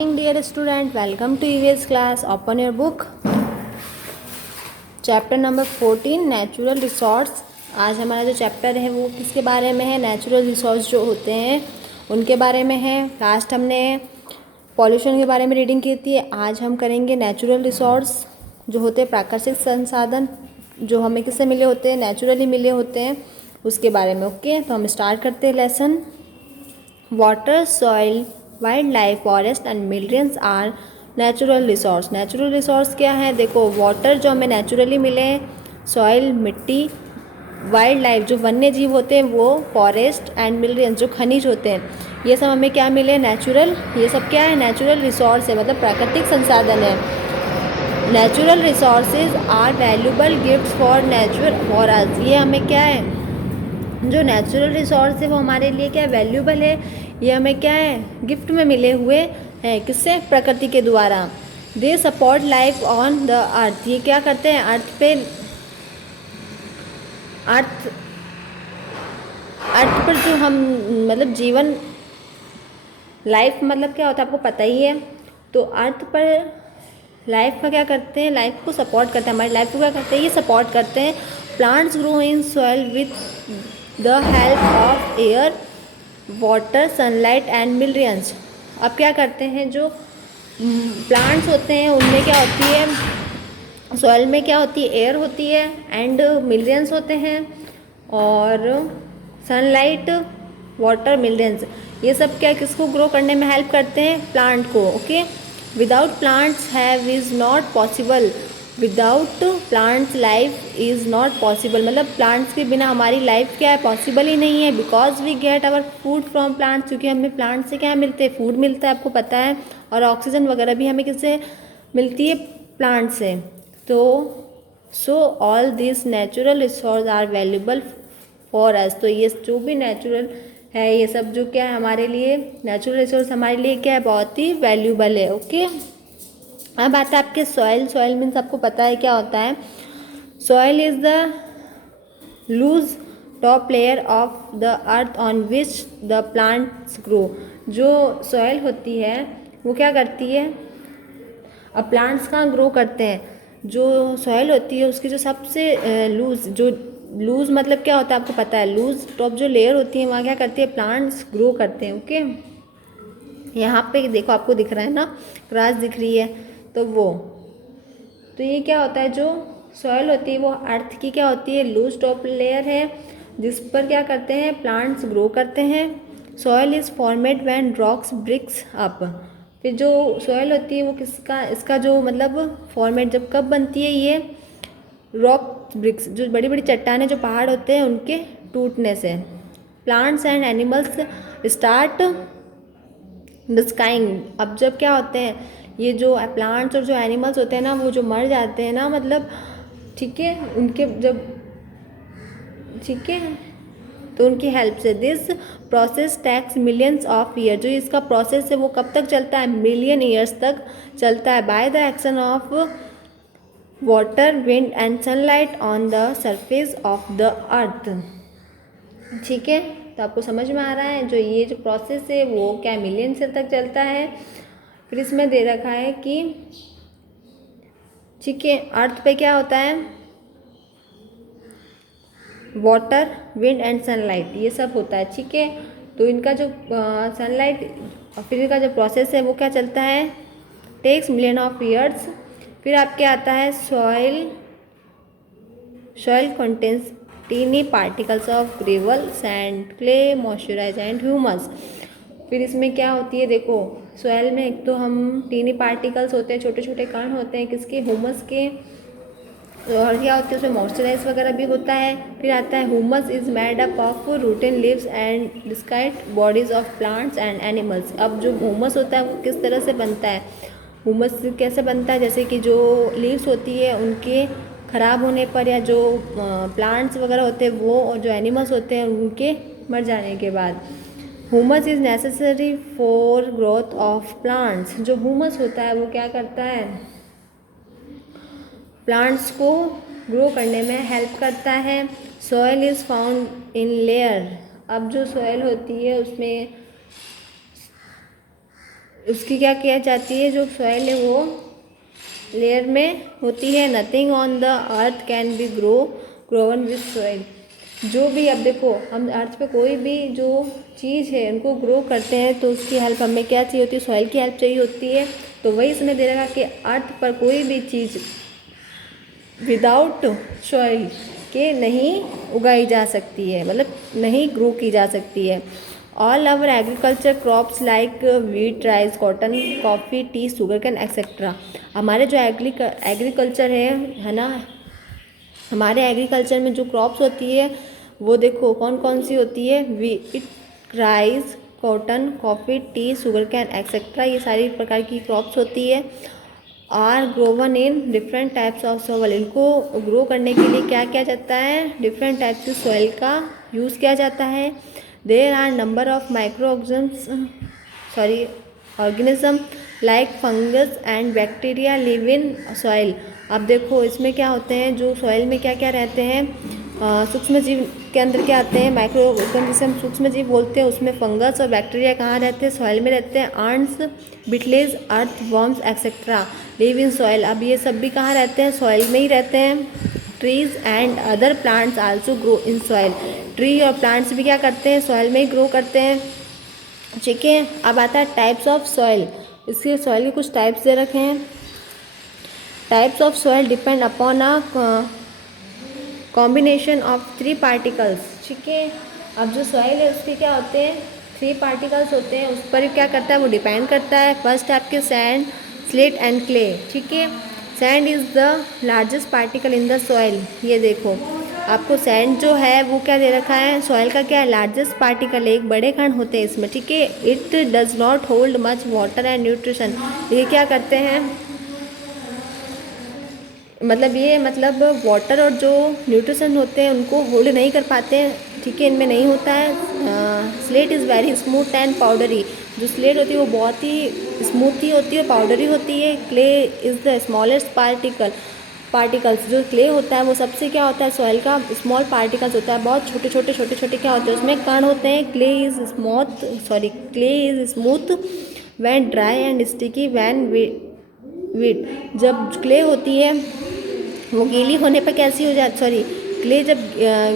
Dear student, welcome to EVS class. Open your book. Chapter number 14 natural resource. आज हमारा जो chapter है वो किसके बारे में है? नेचुरल रिसोर्स जो होते हैं उनके बारे में है। लास्ट हमने पॉल्यूशन के बारे में रीडिंग की थी। आज हम करेंगे नेचुरल रिसोर्स जो होते हैं प्राकृतिक संसाधन जो हमें किससे मिले होते हैं, नेचुरली मिले होते हैं, उसके बारे में। ओके, तो हम स्टार्ट करते हैं lesson. Water, soil, wildlife, forest and millions are natural resource. Natural resource क्या है? देखो, वाटर जो हमें नेचुरली मिले हैं, सॉइल मिट्टी, वाइल्ड लाइफ जो वन्य जीव होते हैं वो, फॉरेस्ट एंड मिलियंस जो खनिज होते हैं, ये सब हमें क्या मिले? नेचुरल। ये सब क्या है? नेचुरल रिसोर्स है, मतलब प्राकृतिक संसाधन है। Natural resources are valuable gifts for nature for us. ये हमें क्या है? जो नेचुरल रिसोर्स है वो हमारे लिए क्या है? वैल्यूबल है। ये हमें क्या है? गिफ्ट में मिले हुए हैं। किससे? प्रकृति के द्वारा। They support life on the earth. ये क्या करते हैं? अर्थ पे, अर्थ पर जो हम मतलब जीवन, लाइफ मतलब क्या होता है आपको पता ही है। तो अर्थ पर लाइफ का क्या करते हैं? लाइफ को सपोर्ट करते हैं। हमारी लाइफ को क्या करते हैं? ये सपोर्ट करते हैं। Plants grow in soil with the help of air, water, sunlight and minerals. अब क्या करते हैं? जो प्लांट्स होते हैं उनमें क्या होती है? सॉइल में क्या होती है? एयर होती है एंड मिनरल्स होते हैं, और सनलाइट, वाटर, मिनरल्स, ये सब क्या किसको ग्रो करने में हेल्प करते हैं? प्लांट को। Okay, without plants have is not possible. Without plants life is not possible, मतलब प्लांट्स के बिना हमारी लाइफ क्या है? पॉसिबल ही नहीं है। Because we get our food from plants, क्योंकि हमें प्लांट से क्या मिलते हैं? फूड मिलता है, आपको पता है। और ऑक्सीजन वगैरह भी हमें किससे मिलती है? प्लांट से। तो so all this natural resource are valuable for us. तो ये जो भी नेचुरल है, ये सब जो क्या है हमारे लिए, नेचुरल रिसोर्स हमारे लिए क्या है? बहुत ही वैल्यूबल है। ओके, अब आता है आपके सॉइल। सॉइल मीन्स आपको पता है क्या होता है? Soil is the loose top layer of the earth on which the plants grow. जो सॉइल होती है वो क्या करती है? अब प्लांट्स कहाँ ग्रो करते हैं? जो सॉइल होती है उसकी जो सबसे लूज, जो लूज मतलब क्या होता है आपको पता है? लूज टॉप जो लेयर होती है वहाँ क्या करती है? प्लांट्स ग्रो करते हैं। ओके, यहाँ पे देखो आपको दिख रहा है ना, ग्रास दिख रही है, तो वो, तो ये क्या होता है? जो सॉइल होती है वो अर्थ की क्या होती है? लूज टॉप लेयर है, जिस पर क्या करते हैं? प्लांट्स ग्रो करते हैं। Soil is formed when rocks breaks up. फिर जो सॉइल होती है वो किसका, इसका जो मतलब फॉर्मेट जब कब बनती है? ये रॉक ब्रिक्स, जो बड़ी बड़ी चट्टानें, जो पहाड़ होते हैं, उनके टूटने से। Plants and animals start decaying. अब जब क्या होते हैं? ये जो प्लांट्स और जो एनिमल्स होते हैं ना, वो जो मर जाते हैं ना, मतलब ठीक है, उनके जब, ठीक है, तो उनकी हेल्प से। This process takes millions of year. जो इसका प्रोसेस है वो कब तक चलता है? मिलियन ईयर्स तक चलता है। By the action of water, wind and sunlight on the surface of the अर्थ। ठीक है, तो आपको समझ में आ रहा है? जो ये जो प्रोसेस है वो क्या मिलियन ईयर तक चलता है। फिर इसमें दे रखा है कि, ठीक है, अर्थ पे क्या होता है? वाटर, विंड एंड सनलाइट, ये सब होता है। ठीक है, तो इनका जो सनलाइट और फिर इनका जो प्रोसेस है वो क्या चलता है? Takes million of years. फिर आपके आता है soil. Soil contains tiny particles of gravel, sand, clay, moisturize and humus. फिर इसमें क्या होती है? देखो, सॉइल में एक तो हम टीनी पार्टिकल्स होते हैं, छोटे छोटे कण होते हैं, किसके? ह्यूमस के। और क्या होती है? उसमें मॉइस्चराइज वगैरह भी होता है। फिर आता है humus is made up of rotten leaves and decayed bodies of plants and animals. अब जो ह्यूमस होता है वो किस तरह से बनता है? ह्यूमस कैसे बनता है? जैसे कि जो लीव्स होती है उनके ख़राब होने पर, या जो प्लांट्स वगैरह होते हैं वो, और जो एनिमल्स होते हैं उनके मर जाने के बाद। Humus is necessary for growth of plants. जो ह्यूमस होता है वो क्या करता है? प्लांट्स को ग्रो करने में हेल्प करता है। Soil is found in layer. अब जो सॉइल होती है उसमें उसकी क्या किया जाती है, जो सॉइल है वो लेयर में होती है। Nothing on the earth can be grown with soil. जो भी, अब देखो हम अर्थ पे कोई भी जो चीज़ है उनको ग्रो करते हैं तो उसकी हेल्प हमें क्या चाहिए होती है, सॉइल की हेल्प चाहिए होती है। तो वही इसमें दे रखा कि अर्थ पर कोई भी चीज़ विदाउट सॉइल के नहीं उगाई जा सकती है, मतलब नहीं ग्रो की जा सकती है। All our agriculture crops like wheat, rice, cotton, coffee, tea, sugarcane etcetera. हमारे जो एग्रीकल्चर है ना, हमारे एग्रीकल्चर में जो क्रॉप्स होती है वो देखो कौन कौन सी होती है, wheat, rice, cotton, coffee, tea, sugarcane etcetera, ये सारी प्रकार की क्रॉप्स होती है। Are grown in different types of soil. इनको ग्रो करने के लिए क्या किया जाता है, डिफरेंट टाइप्स की सॉइल का यूज़ किया जाता है। There are number of microorganism like fungus and bacteria live in soil. अब देखो इसमें क्या होते हैं, जो सॉइल में क्या क्या रहते हैं, सूक्ष्म जीव के अंदर क्या आते हैं, माइक्रो ऑर्गेनिज्म जिसे हम सूक्ष्म जीव बोलते हैं, उसमें फंगस और बैक्टीरिया कहाँ रहते हैं, सॉइल में रहते हैं। Ants, beetles, earthworms etcetera live in soil. अब ये सब भी कहाँ रहते हैं, सॉइल में ही रहते हैं। Trees and other plants also grow in soil. Tree और प्लांट्स भी क्या करते हैं, सॉइल में ही ग्रो करते हैं। ठीक है, अब आता है टाइप्स ऑफ सॉइल। इसके सॉइल के कुछ टाइप्स दे रखे हैं। Types of soil depend upon a combination of 3 particles. ठीक है, अब जो सॉइल है उसके क्या होते हैं, 3 पार्टिकल्स होते हैं, उस पर क्या करता है वो डिपेंड करता है। फर्स्ट आपके सैंड, स्लेट एंड क्ले। ठीक है, sand is the largest particle in the soil. ये देखो आपको सैंड जो है वो क्या दे रखा है, सॉइल का क्या है, लार्जेस्ट पार्टिकल है, एक बड़े कण होते हैं इसमें। ठीक है, it does not hold much water and nutrition. ये क्या करते हैं, मतलब ये मतलब वाटर और जो न्यूट्रिशन होते हैं उनको होल्ड नहीं कर पाते हैं। ठीक है, इनमें नहीं होता है। Slate is very smooth and powdery. जो स्लेट होती है वो बहुत ही स्मूथ ही होती है, पाउडरी होती है। Clay is the smallest particles. जो क्ले होता है वो सबसे क्या होता है, सॉइल का स्मॉल पार्टिकल्स होता है, बहुत छोटे छोटे क्या होते हैं, उसमें कण होते हैं। Clay is smooth when dry and sticky when wet. जब क्ले होती है वो गीली होने पर कैसी हो जाती, क्ले जब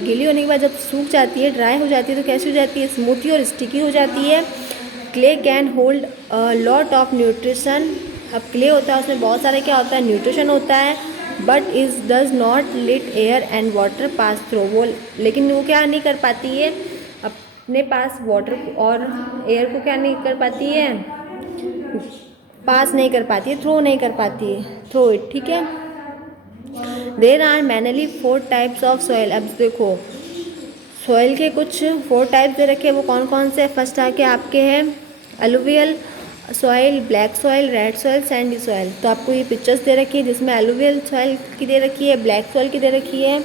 गीली होने के बाद जब सूख जाती है, ड्राई हो जाती है, तो कैसी हो जाती है, स्मूथी और स्टिकी हो जाती है। Clay can hold lot of nutrition. अब क्ले होता है उसमें बहुत सारे क्या होता है, न्यूट्रिशन होता है। But is does not let air and water pass through. वो लेकिन वो क्या नहीं कर पाती है, अपने पास वाटर और एयर को क्या नहीं कर पाती है, पास नहीं कर पाती है, थ्रो नहीं कर पाती है, थ्रो इट। ठीक है, there are mainly 4 types of soil. अब देखो सॉइल के कुछ 4 टाइप्स दे रखे हैं, वो कौन कौन से। फर्स्ट आके आपके हैं alluvial soil, black soil, red soil, Sandy soil. तो आपको ये पिक्चर्स दे रखी है जिसमें अलुवियल सॉइल की दे रखी है, ब्लैक सॉइल की दे रखी है।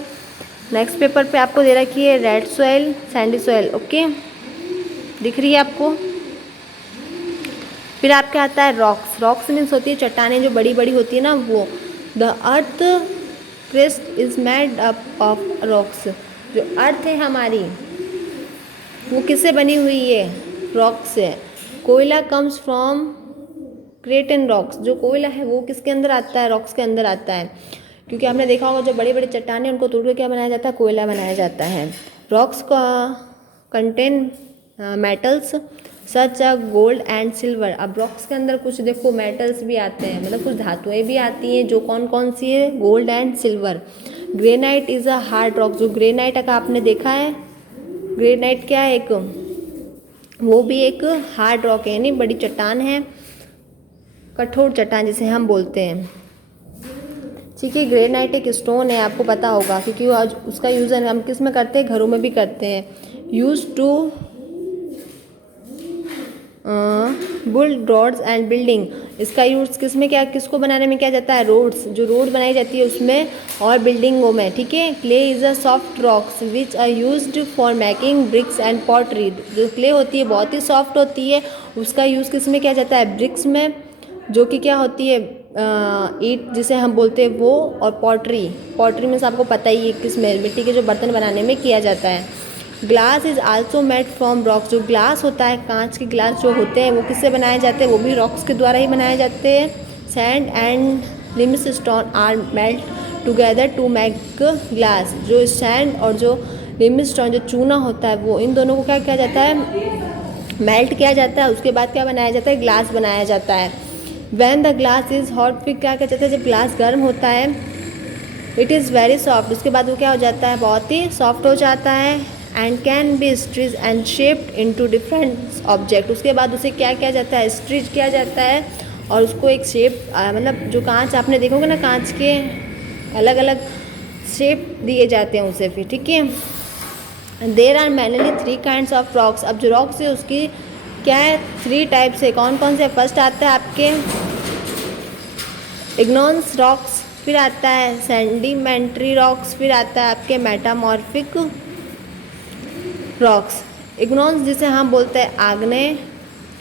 नेक्स्ट पेपर पे आपको दे रखी है red soil, Sandy soil. Okay, दिख रही है आपको। फिर आपके आता है रॉक्स। रॉक्स मीन्स होती है चट्टानें जो बड़ी बड़ी होती है ना, वो। The earth crust is made up of rocks. जो अर्थ है हमारी वो किससे बनी हुई है, रॉक से। कोयला कम्स फ्रॉम क्रेटन रॉक्स। जो कोयला है वो किसके अंदर आता है, रॉक्स के अंदर आता है। क्योंकि आपने देखा होगा जो बड़े बड़े चट्टानें उनको तोड़ के क्या बनाया जाता है, कोयला बनाया जाता है। रॉक्स का contain metals such a gold and silver. अब रॉक्स के अंदर कुछ देखो मेटल्स भी आते हैं, मतलब कुछ धातुएं भी आती हैं, जो कौन कौन सी है, gold and silver. Granite is a hard rock. जो ग्रेनाइट का आपने देखा है, ग्रेनाइट क्या है, एक वो भी एक हार्ड रॉक है, यानी बड़ी चट्टान है, कठोर चट्टान जिसे हम बोलते हैं। ठीक है, ग्रेनाइट एक स्टोन है, आपको पता होगा, क्योंकि आज उसका यूज़ हम किस में करते हैं, घरों में भी करते हैं। Use to build roads and building. इसका यूज़ किस में क्या, किसको बनाने में किया जाता है, रोड्स। जो रोड बनाई जाती है उसमें और बिल्डिंगों में। ठीक है, clay is a soft rocks which are used for making bricks and pottery. जो क्ले होती है बहुत ही सॉफ्ट होती है, उसका यूज़ किस में किया जाता है, ब्रिक्स में, जो कि क्या होती है ईट जिसे हम बोलते हैं वो, और पॉटरी। पॉटरी में से आपको पता ही है किस में, मिट्टी के जो बर्तन बनाने में किया जाता है। Glass is also made from rocks, जो ग्लास होता है, कांच के ग्लास जो होते हैं वो किससे बनाए जाते हैं, वो भी रॉक्स के द्वारा ही बनाए जाते हैं। Sand and limestone are melt together to make glass, जो सैंड और जो लिमस्टोन जो चूना होता है वो इन दोनों को क्या किया जाता है, मेल्ट किया जाता है, उसके बाद क्या बनाया जाता है, ग्लास बनाया जाता है। When the glass is hot, फिर क्या जाता है, जब ग्लास गर्म होता है, इट इज़ वेरी सॉफ्ट, उसके बाद वो क्या हो जाता है, बहुत ही सॉफ्ट हो जाता है। And can be stretched and shaped into different object, उसके बाद उसे क्या किया जाता है, स्ट्रीच किया जाता है और उसको एक शेप, मतलब जो कांच आपने देखोगे ना, कांच के अलग अलग शेप दिए जाते हैं उसे फिर, ठीक है। There are mainly 3 kinds of rocks, अब जो रॉक्स है उसकी क्या है, 3 टाइप्स है। कौन कौन से, फर्स्ट आता है आपके इग्नोन्स रॉक्स, फिर आता है सेडिमेंट्री रॉक्स, फिर आता है आपके मेटामॉर्फिक रॉक्स। इग्नोन्स जिसे हम बोलते हैं आग्नेय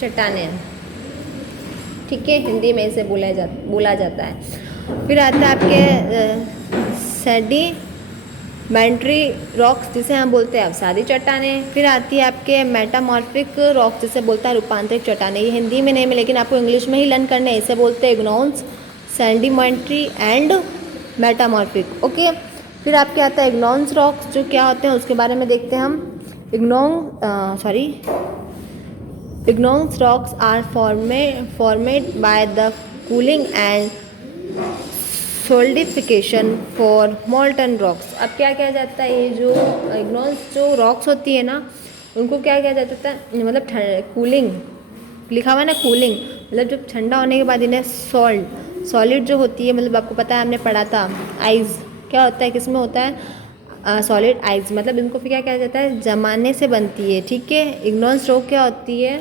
चट्टानें, ठीक है, हिंदी में इसे बोला जाता है। फिर आता है आपके सेडिमेंट्री रॉक्स जिसे हम बोलते हैं अवसादी चट्टानें। फिर आती है आपके मेटामॉर्फिक रॉक्स जिसे बोलता है रूपांतरित चट्टानें, ये हिंदी में नहीं है लेकिन आपको इंग्लिश में ही लर्न करने हैं, इसे बोलते हैं इग्नोन्स, सेडिमेंट्री एंड मेटामॉर्फिक, ओके। फिर आपके आता है इग्नोन्स रॉक्स, जो क्या होते हैं उसके बारे में देखते हैं हम। Igneous rocks are formed by the cooling and solidification for molten rocks। अब क्या किया जाता है, ये जो igneous जो rocks होती है ना, उनको क्या किया जाता है, मतलब कूलिंग लिखा हुआ है ना, कूलिंग मतलब जब ठंडा होने के बाद इन्हें सॉलिड जो होती है, मतलब आपको पता है हमने पढ़ा था आइस क्या होता है, किस में होता है, सॉलिड आइस, मतलब इनको फिर क्या किया जाता है, जमाने से बनती है, ठीक है। इग्नोस रॉक क्या होती है,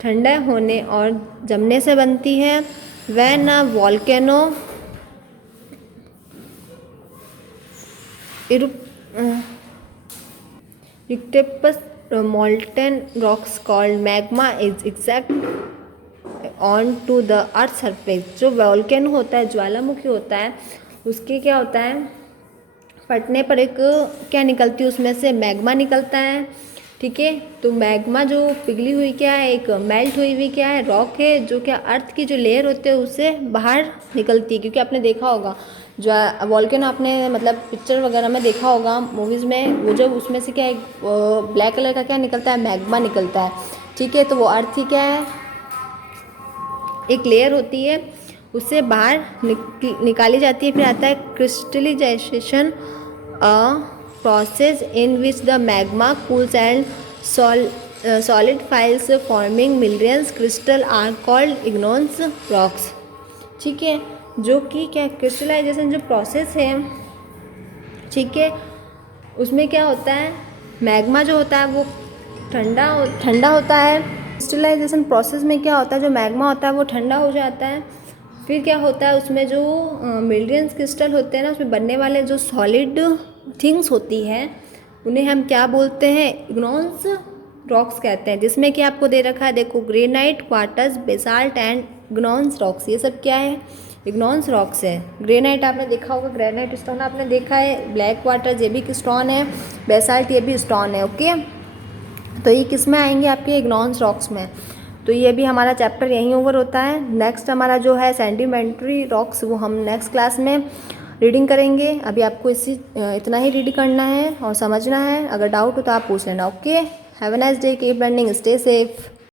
ठंडा होने और जमने से बनती है। When a volcano erupts, molten rocks called magma is ejected onto the earth surface। जो वोल्केनो होता है, ज्वालामुखी होता है, उसके क्या होता है, फटने पर एक क्या निकलती है, उसमें से मैग्मा निकलता है, ठीक है। तो मैग्मा जो पिघली हुई क्या है, एक मेल्ट हुई हुई क्या है, रॉक है, जो क्या अर्थ की जो लेयर होते हैं उससे बाहर निकलती है। क्योंकि आपने देखा होगा जो वोल्केनो, आपने मतलब पिक्चर वगैरह में देखा होगा, मूवीज़ में, वो जो उसमें से क्या एक ब्लैक कलर का क्या निकलता है, मैग्मा निकलता है, ठीक है। तो वो अर्थ ही क्या है, एक लेयर होती है, उससे बाहर निकाली जाती है। फिर आता है crystallisation, process in which the magma cools and solidifies forming millions crystal are called igneous rocks, ठीक है। जो कि क्या क्रिस्टलाइजेशन जो प्रोसेस है, ठीक है, उसमें क्या होता है, मैग्मा जो होता है वो ठंडा होता है। क्रिस्टलाइजेशन प्रोसेस में क्या होता है, जो मैग्मा होता है वो ठंडा हो जाता है। फिर क्या होता है, उसमें जो मिलियंस क्रिस्टल होते हैं ना, उसमें बनने वाले जो सॉलिड थिंग्स होती हैं उन्हें हम क्या बोलते हैं, इग्नोस रॉक्स कहते हैं। जिसमें कि आपको दे रखा है, देखो, granite, quartz, basalt and igneous rocks, ये सब क्या है, इग्नोस रॉक्स है। ग्रेनाइट आपने देखा होगा, ग्रेनाइट स्टोन आपने देखा है, ब्लैक क्वार्टज ये भी स्टोन है, बेसाल्ट ये भी स्टोन है, ओके। तो ये किस में आएंगे, आपके इग्नोस रॉक्स में। तो ये भी हमारा चैप्टर यहीं ओवर होता है। नेक्स्ट हमारा जो है सेडिमेंट्री रॉक्स, वो हम नेक्स्ट क्लास में रीडिंग करेंगे। अभी आपको इतना ही रीड करना है और समझना है। अगर डाउट हो तो आप पूछ लेना, okay. Have a nice day, keep learning, stay safe.